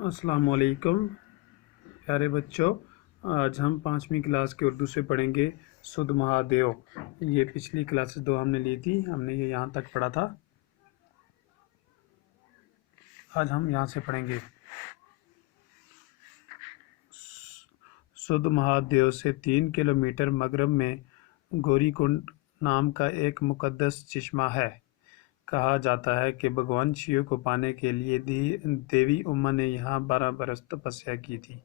अस्सलाम वालेकुम प्यारे बच्चों। आज हम 5वीं क्लास के उर्दू से पढ़ेंगे सुध महादेव। ये पिछली क्लासेस 2 हमने ली थी, हमने ये यहाँ तक पढ़ा था। आज हम यहाँ से पढ़ेंगे। सुध महादेव से 3 किलोमीटर मगरब में गौरीकुंड नाम का एक मुकद्दस चश्मा है। कहा जाता है कि भगवान शिव को पाने के लिए देवी उमा ने यहाँ 12 बरस तपस्या की थी।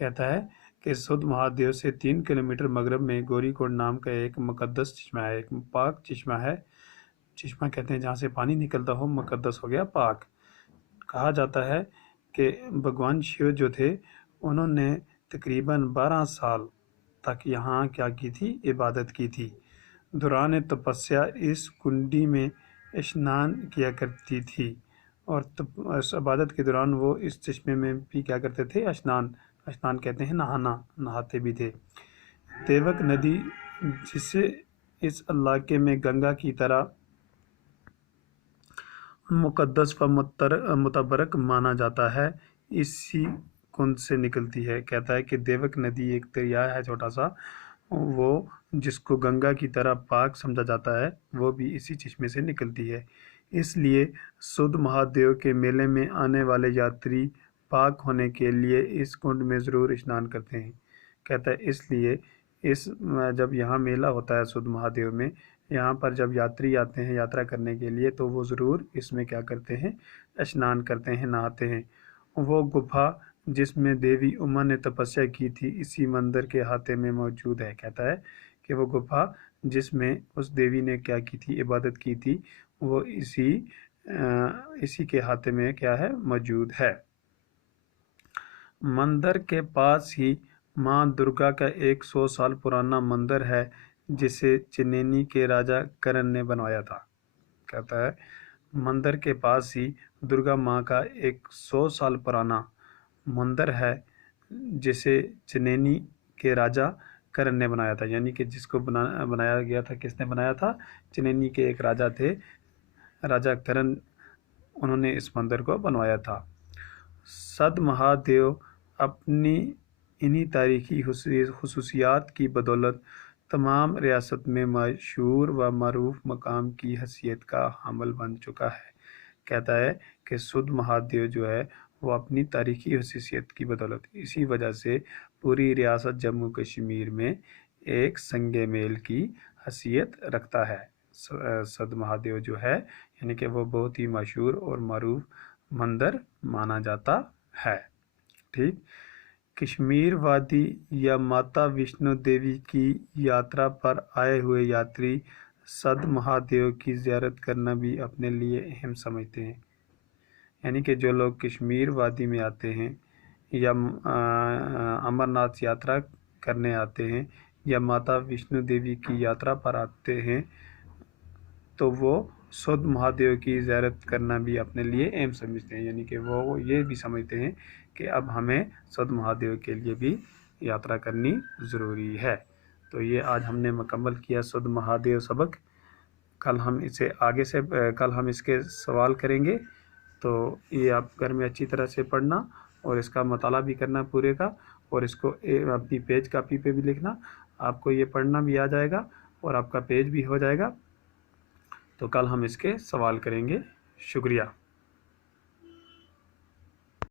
कहता है कि सुध महादेव से 3 किलोमीटर मगरब में गौरीकुंड नाम का एक मुकद्दस चश्मा है, एक पाक चश्मा है। चश्मा कहते हैं जहाँ से पानी निकलता हो, मुकद्दस हो गया पाक। कहा जाता है कि भगवान शिव जो थे उन्होंने तकरीबन 12 साल तक यहाँ क्या की थी, इबादत की थी। दौरान तपस्या इस कुंडी में स्नान किया करती थी और इस इबादत के दौरान वो इस चश्मे में भी क्या करते थे, स्नान कहते हैं नहाना, नहाते भी थे। देवक नदी जिसे इस इलाके में गंगा की तरह मुकद्दस व मुतबरक माना जाता है, इसी कुंड से निकलती है। कहता है कि देवक नदी एक दरिया है छोटा सा, वो जिसको गंगा की तरह पाक समझा जाता है, वो भी इसी चश्मे से निकलती है। इसलिए सुध महादेव के मेले में आने वाले यात्री पाक होने के लिए इस कुंड में ज़रूर स्नान करते हैं। कहता है इसलिए जब यहाँ मेला होता है सुध महादेव में, यहाँ पर जब यात्री आते हैं यात्रा करने के लिए, तो वो ज़रूर इसमें क्या करते हैं, स्नान करते हैं, नहाते हैं। वो गुफा जिसमें देवी उमा ने तपस्या की थी इसी मंदिर के हाथे में मौजूद है। कहता है कि वो गुफा जिसमें उस देवी ने क्या की थी, इबादत की थी, वो इसी के हाथे में क्या है, मौजूद है। मंदिर के पास ही माँ दुर्गा का 100 साल पुराना मंदिर है जिसे चिनेनी के राजा करण ने बनवाया था। कहता है मंदिर के पास ही दुर्गा माँ का 100 साल पुराना मंदिर है जिसे चिनेनी के राजा करण ने बनाया था। यानी कि जिसको बनाया गया था, किसने बनाया था, चिनेनी के एक राजा थे, राजा करण, उन्होंने इस मंदिर को बनवाया था। सद महादेव अपनी इन्हीं तारीखी खुसूसियात की बदौलत तमाम रियासत में मशहूर व मरूफ मकाम की हैसियत का हामिल बन चुका है। कहता है कि सुध महादेव जो है वो अपनी तारीखी हुसूसियत की बदौलत इसी वजह से पूरी रियासत जम्मू कश्मीर में एक संगे मेल की हैसियत रखता है। सद महादेव जो है यानी कि वो बहुत ही मशहूर और मरूफ मंदिर माना जाता है। ठीक, कश्मीर वादी या माता वैष्णो देवी की यात्रा पर आए हुए यात्री सद महादेव की ज़ियारत करना भी अपने लिए अहम समझते हैं। यानी कि जो लोग कश्मीर वादी में आते हैं या अमरनाथ यात्रा करने आते हैं या माता वैष्णो देवी की यात्रा पर आते हैं, तो वो सुध महादेव की ज़ियारत करना भी अपने लिए अहम समझते हैं। यानी कि वो ये भी समझते हैं कि अब हमें सुध महादेव के लिए भी यात्रा करनी ज़रूरी है। तो ये आज हमने मुकम्मल किया सुध महादेव सबक। कल हम इसके सवाल करेंगे, तो ये आप घर में अच्छी तरह से पढ़ना और इसका मताला भी करना पूरे का, और इसको अपनी पेज कापी पे भी लिखना। आपको ये पढ़ना भी आ जाएगा और आपका पेज भी हो जाएगा। तो कल हम इसके सवाल करेंगे। शुक्रिया।